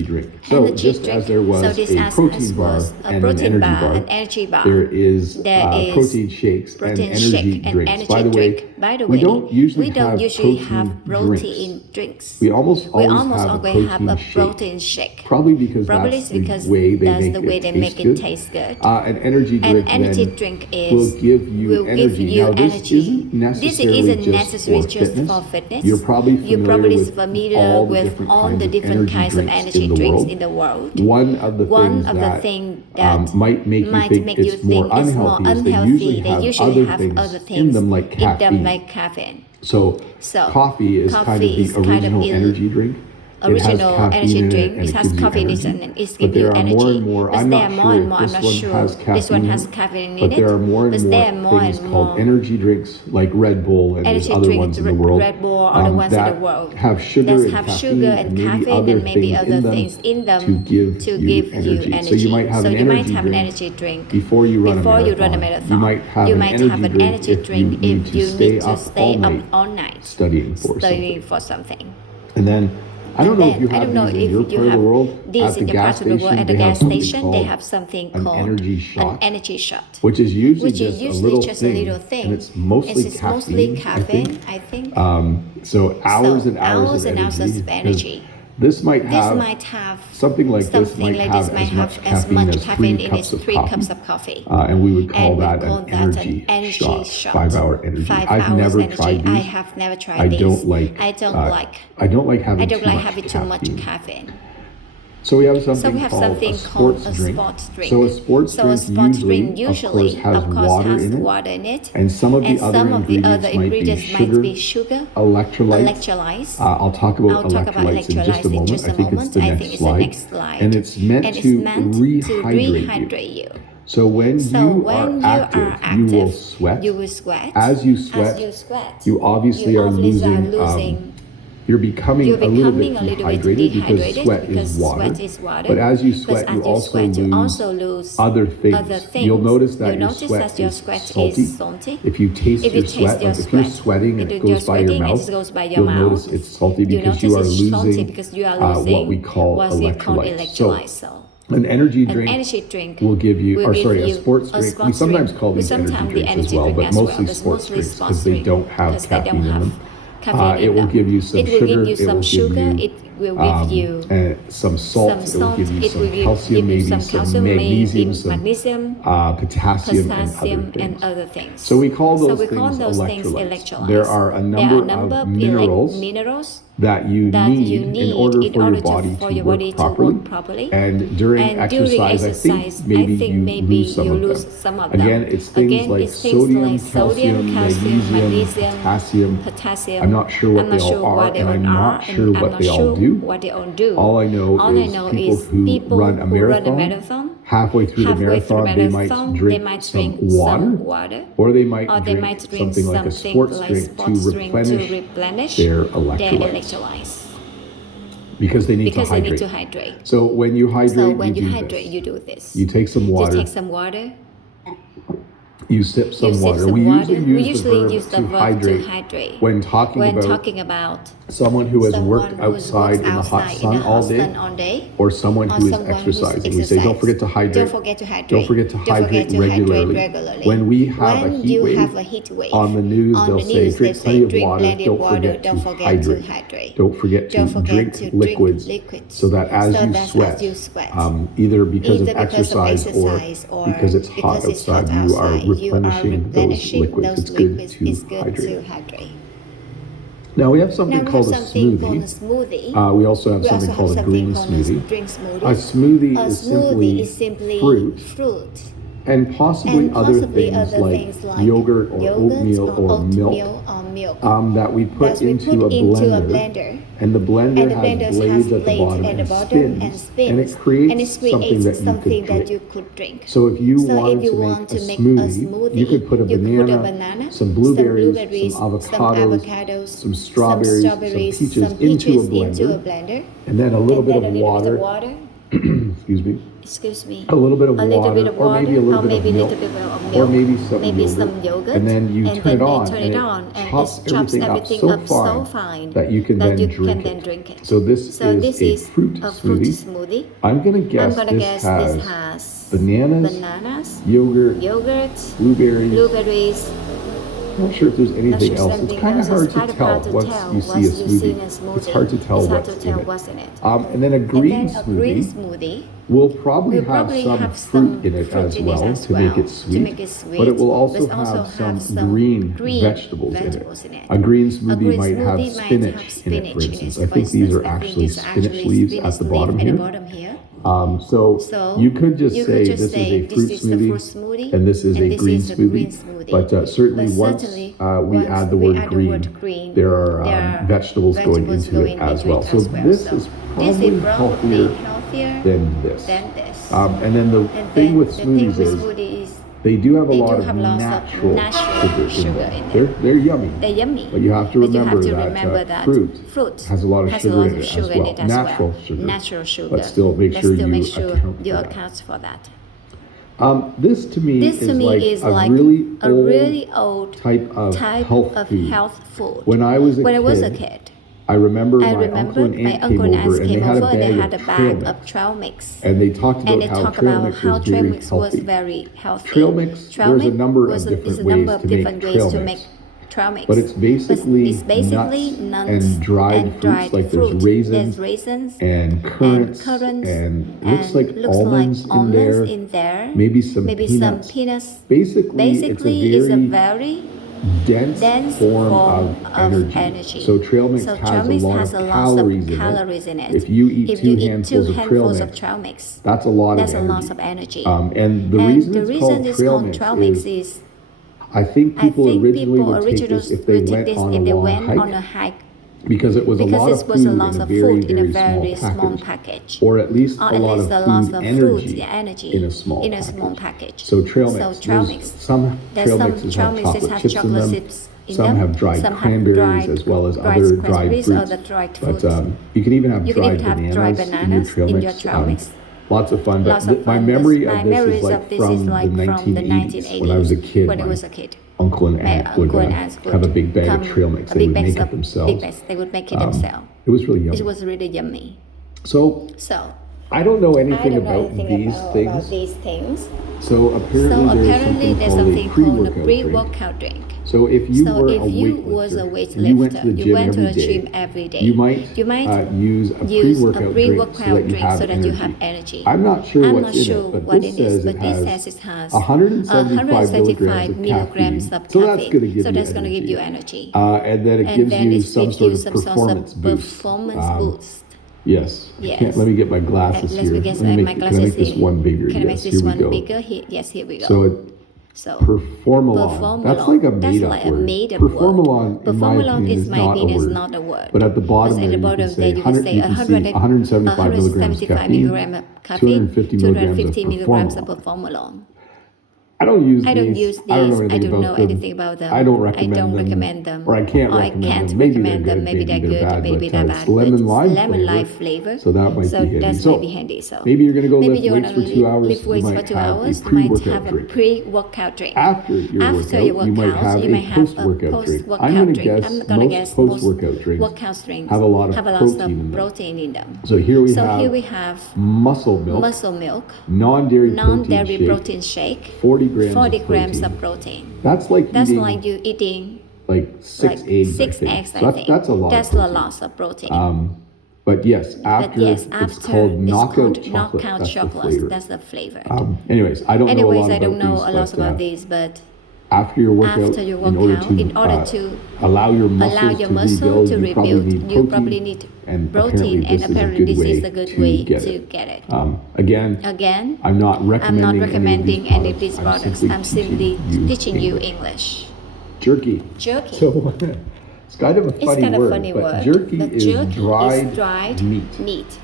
drink. So just as there was a protein bar and an energy bar, there is protein shakes and energy drinks. By the way, we don't usually have protein drinks. We almost always have a protein shake. Probably because that's the way they make it taste good. An energy drink will give you energy. Now, this isn't necessarily just for fitness. You're probably familiar with all the different kinds of energy drinks in the world. One of the things that might make you think it's more unhealthy, they usually have other things in them like caffeine. So coffee is kind of the original energy drink. Original energy drink. It has caffeine in it. It's give you energy. But there are more and more. I'm not sure this one has caffeine in it. But there are more and more things called energy drinks like Red Bull and there's other ones in the world. Red Bull are the ones in the world have sugar and caffeine and maybe other things in them to give you energy. So you might have an energy drink before you run a marathon. You might have an energy drink if you need to stay up all night studying for something. And then I don't know if you have these in your part of the world. At the gas station, they have something called an energy shot, which is usually just a little thing. And it's mostly caffeine, I think. So hours and hours of energy. This might have something like this might have as much caffeine in its 3 cups of coffee. And we would call that an energy shot. 5-hour energy. I've never tried these. I have never tried these. I don't like having too much caffeine. So we have something called a sports drink. So a sports drink usually of course has water in it. And some of the other ingredients might be sugar, electrolytes. I'll talk about electrolytes in just a moment. I think it's the next slide. And it's meant to rehydrate you. So when you are active, you will sweat. As you sweat, you obviously are losing. You're becoming a little bit dehydrated because sweat is water. But as you sweat, you also lose other things. You'll notice that your sweat is salty. If you taste your sweat, like if you're sweating and it goes by your mouth, you'll notice it's salty because you are losing what we call electrolytes. So an energy drink will give you, a sports drink. We sometimes call these energy drinks as well, but mostly sports drinks because they don't have caffeine in them. It will give you some sugar. It will give you some salt. It will give you some calcium, maybe some magnesium, some potassium, and other things. So we call those things electrolytes. There are a number of minerals that you need in order for your body to work properly. And during exercise, I think maybe you lose some of them. Again, it's things like sodium, calcium, magnesium, potassium. I'm not sure what they all are, and I'm not sure what they all do. All I know is people who run a marathon. Halfway through the marathon, they might drink some water, or they might drink something like a sports drink to replenish their electrolytes. Because they need to hydrate. So when you hydrate, you do this. You take some water. You sip some water. We usually use the verb to hydrate when talking about someone who has worked outside in the hot sun all day, or someone who is exercising. We say, don't forget to hydrate. Don't forget to hydrate regularly. When we have a heat wave on the news, they'll say, drink plenty of water. Don't forget to hydrate. Don't forget to drink liquids so that as you sweat, either because of exercise or because it's hot outside, you are replenishing those liquids. It's good to hydrate. Now we have something called a smoothie. We also have something called a green smoothie. A smoothie is simply fruit. And possibly other things like yogurt or oatmeal or milk that we put into a blender. And the blender has blades at the bottom and spins. And it creates something that you could drink. So if you want to make a smoothie, you could put a banana, some blueberries, some avocados, some strawberries, some peaches into a blender. And then a little bit of water. Excuse me. excuse me, a little bit of water, or maybe a little bit of milk, little bit of or milk, maybe some yogurt, and then you turn it on, and it chops everything up so fine that you can then drink it. So this is a fruit smoothie. I'm gonna guess this has bananas, yogurt, blueberries. I'm not sure if there's anything else. It's kind of hard to tell once you see a smoothie. It's hard to tell what's in it. And then a green smoothie will probably have some fruit in it as well to make it sweet, but it will also have some green vegetables in it. A green smoothie might have spinach in it, for instance. I think these are actually spinach leaves at the bottom here. So you could just say this is a fruit smoothie and this is a green smoothie, but certainly once we add the word green, there are vegetables going into it as well. So this is probably healthier than this. And then the thing with smoothies is they do have a lot of natural sugar in them. They're yummy. But you have to remember that fruit has a lot of sugar in it as well. Natural sugar. But still make sure you account for that. This to me is like a really old type of health food. When I was a kid, I remember my uncle and aunt came over and they had a bag of trail mix. And they talked about how trail mix was very healthy. Trail mix, there's a number of different ways to make trail mix. But it's basically nuts and dried fruits, like there's raisins and currants and looks like almonds in there. Maybe some peanuts. Basically, it's a very dense form of energy. So trail mix has a lot of calories in it. If you eat two handfuls of trail mix, that's a lot of energy. And the reason it's called trail mix is I think people originally would take this if they went on a hike. Because it was a lot of food in a very small package. Or at least a lot of food energy in a small package. So trail mix. Some trail mixes have chocolate chips in them. Some have dried cranberries as well as other dried fruits. But you can even have dried bananas in your trail mix. Lots of fun. But my memory of this is like from the 1980s when I was a kid. Uncle and aunt would have a big bag of trail mix. They would make it themselves. They would make it themselves. It was really yummy. It was really yummy. So I don't know anything about these things. So apparently there's something called a pre-workout drink. So if you was a weightlifter, you went to the gym every day, you might use a pre-workout drink so that you have energy. I'm not sure what it is, but this says it has 175 milligrams of caffeine. So that's going to give you energy. And then it gives you some sort of performance boost. Yes. Let me get my glasses here. Can I make this one bigger? Can I make this one bigger? Yes, here we go. So Performalon. That's like a made-up word. Performalon, in my opinion, is not a word. But at the bottom there, you can say 175 milligrams of caffeine, 250 milligrams of Performalon. I don't use these. I don't know anything about them. I don't recommend them. Or I can't recommend them. Maybe they're good, maybe they're bad. It's lemon lime flavor. So that might be handy. So maybe you're going to go lift weights for 2 hours. You might have a pre-workout drink. After your workout, you might have a post-workout drink. I'm going to guess most workout drinks have a lot of protein in them. So here we have muscle milk, non-dairy protein shake, 40 grams of protein. That's like you eating like six eggs, I think. That's a lot. That's a lot of protein. But yes, after it's called knockout chocolate. That's the flavor. Anyways, I don't know a lot about these, but after your workout, in order to allow your muscle to rebuild, you probably need protein, and apparently this is a good way to get it. Again, I'm not recommending any of these products. I'm simply teaching you English. Jerky. So it's kind of a funny word, but jerky is dried meat.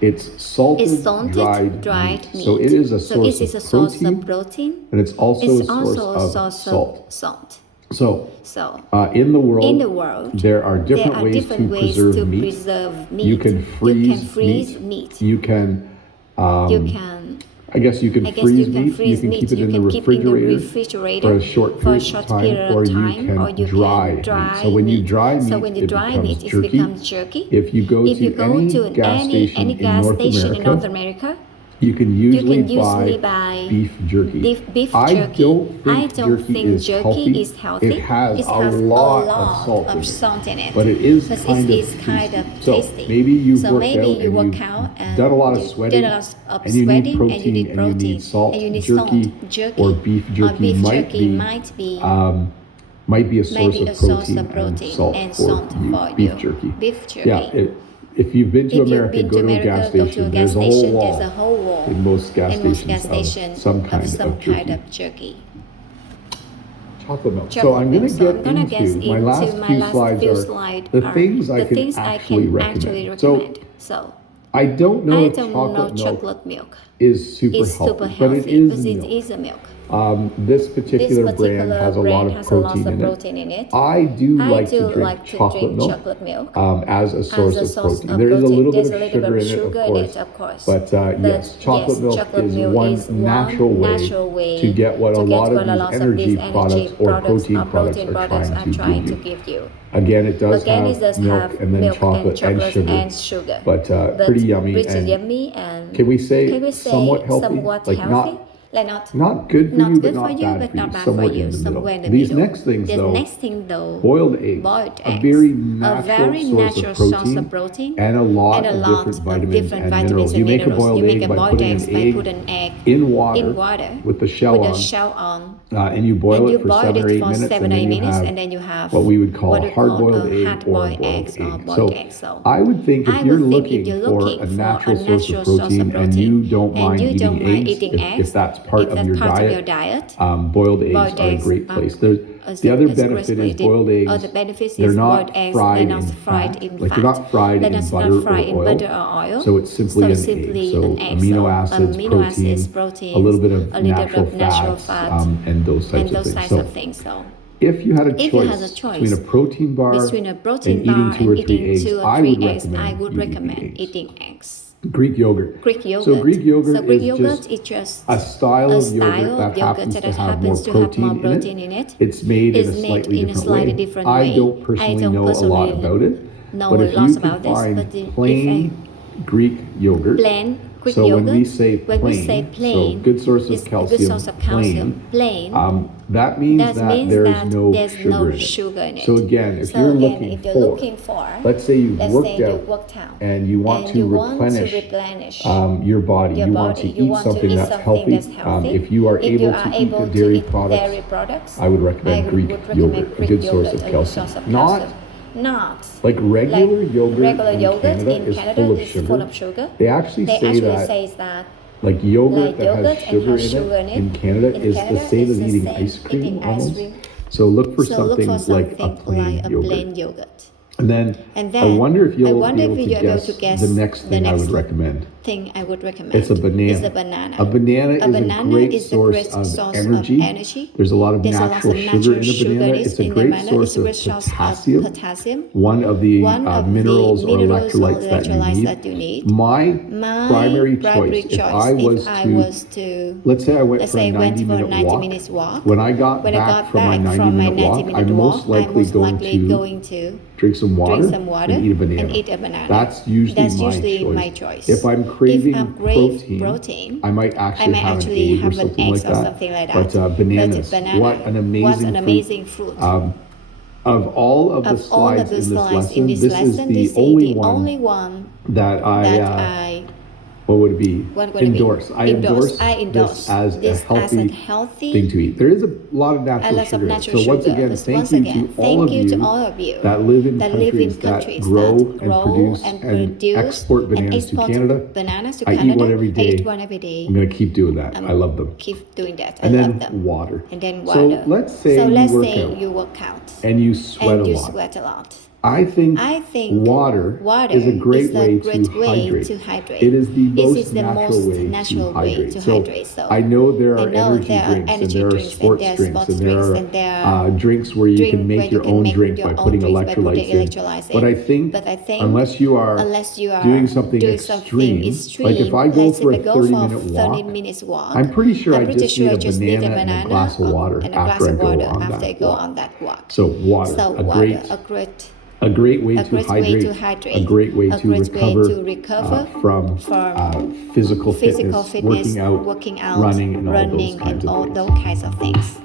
It's salted, dried meat. So it is a source of protein, and it's also a source of salt. So in the world, there are different ways to preserve meat. You can freeze meat. You can I guess you can freeze meat. You can keep it in the refrigerator for a short period of time, or you can dry meat. So when you dry meat, it becomes jerky. If you go to any gas station in North America, you can usually buy beef jerky. I don't think jerky is healthy. It has a lot of salt in it, but it is kind of tasty. So maybe you've worked out and done a lot of sweating, and you need protein, and you need salt. Jerky or beef jerky might be a source of protein and salt for you. Beef jerky. Yeah. If you've been to America, go to a gas station. There's a whole wall in most gas stations of some kind of jerky. Chocolate milk. So I'm going to get into my last few slides are the things I can actually recommend. So I don't know if chocolate milk is super healthy, but it is a milk. This particular brand has a lot of protein in it. I do like to drink chocolate milk as a source of protein. There is a little bit of sugar in it, of course. But yes, chocolate milk is one natural way to get what a lot of these energy products or protein products are trying to give you. Again, it does have milk and then chocolate and sugar. But pretty yummy. And can we say somewhat healthy? Like not good for you, but not bad for you. Somewhere in the middle. These next things, though, boiled eggs, a very natural source of protein, and a lot of different vitamins and minerals. You make a boiled egg by putting an egg in water with the shell on, and you boil it for 7 or 8 minutes, and then you have what we would call a hard-boiled egg or a boiled egg. So I would think if you're looking for a natural source of protein and you don't mind eating eggs, if that's part of your diet, boiled eggs are a great place. The other benefit is boiled eggs, they're not fried in fat. Like they're not fried in butter or oil. So it's simply an egg. So amino acids, protein, a little bit of natural fats, and those types of things. So if you had a choice between a protein bar and eating 2 or 3 eggs, I would recommend eating eggs. Greek yogurt. So Greek yogurt is just a style of yogurt that happens to have more protein in it. It's made in a slightly different way. I don't personally know a lot about it, but if you can find plain Greek yogurt, so when we say plain, so good source of calcium, plain, that means that there's no sugar in it. So again, if you're looking for, let's say you've worked out and you want to replenish your body, you want to eat something that's healthy. If you are able to eat the dairy products, I would recommend Greek yogurt, a good source of calcium. Not like regular yogurt in Canada is full of sugar. They actually say that like yogurt that has sugar in it in Canada is the same as eating ice cream almost. So look for something like a plain yogurt. And then I wonder if you'll be able to guess the next thing I would recommend. It's a banana. A banana is a great source of energy. There's a lot of natural sugar in the banana. It's a great source of potassium, one of the minerals or electrolytes that you need. My primary choice, if I was to, let's say I went for a 90-minute walk. When I got back from my 90-minute walk, I'm most likely going to drink some water and eat a banana. That's usually my choice. If I'm craving protein, I might actually have an egg or something like that. But bananas, what an amazing fruit. Of all of the slides in this lesson, this is the only one that I what would it be? Endorse. I endorse this as a healthy thing to eat. There is a lot of natural sugar. So once again, thank you to all of you that live in countries that grow and produce and export bananas to Canada. I eat one every day. I'm going to keep doing that. I love them. Keep doing that. And then water. So let's say you work out and you sweat a lot. I think water is a great way to hydrate. It is the most natural way to hydrate. So I know there are energy drinks and there are sports drinks and there are drinks where you can make your own drink by putting electrolytes in. But I think unless you are doing something extreme, like if I go for a 30-minute walk, I'm pretty sure I just need a banana and a glass of water after I go on that walk. So water, a great way to hydrate, a great way to recover from physical fitness, working out, running, and all those kinds of things.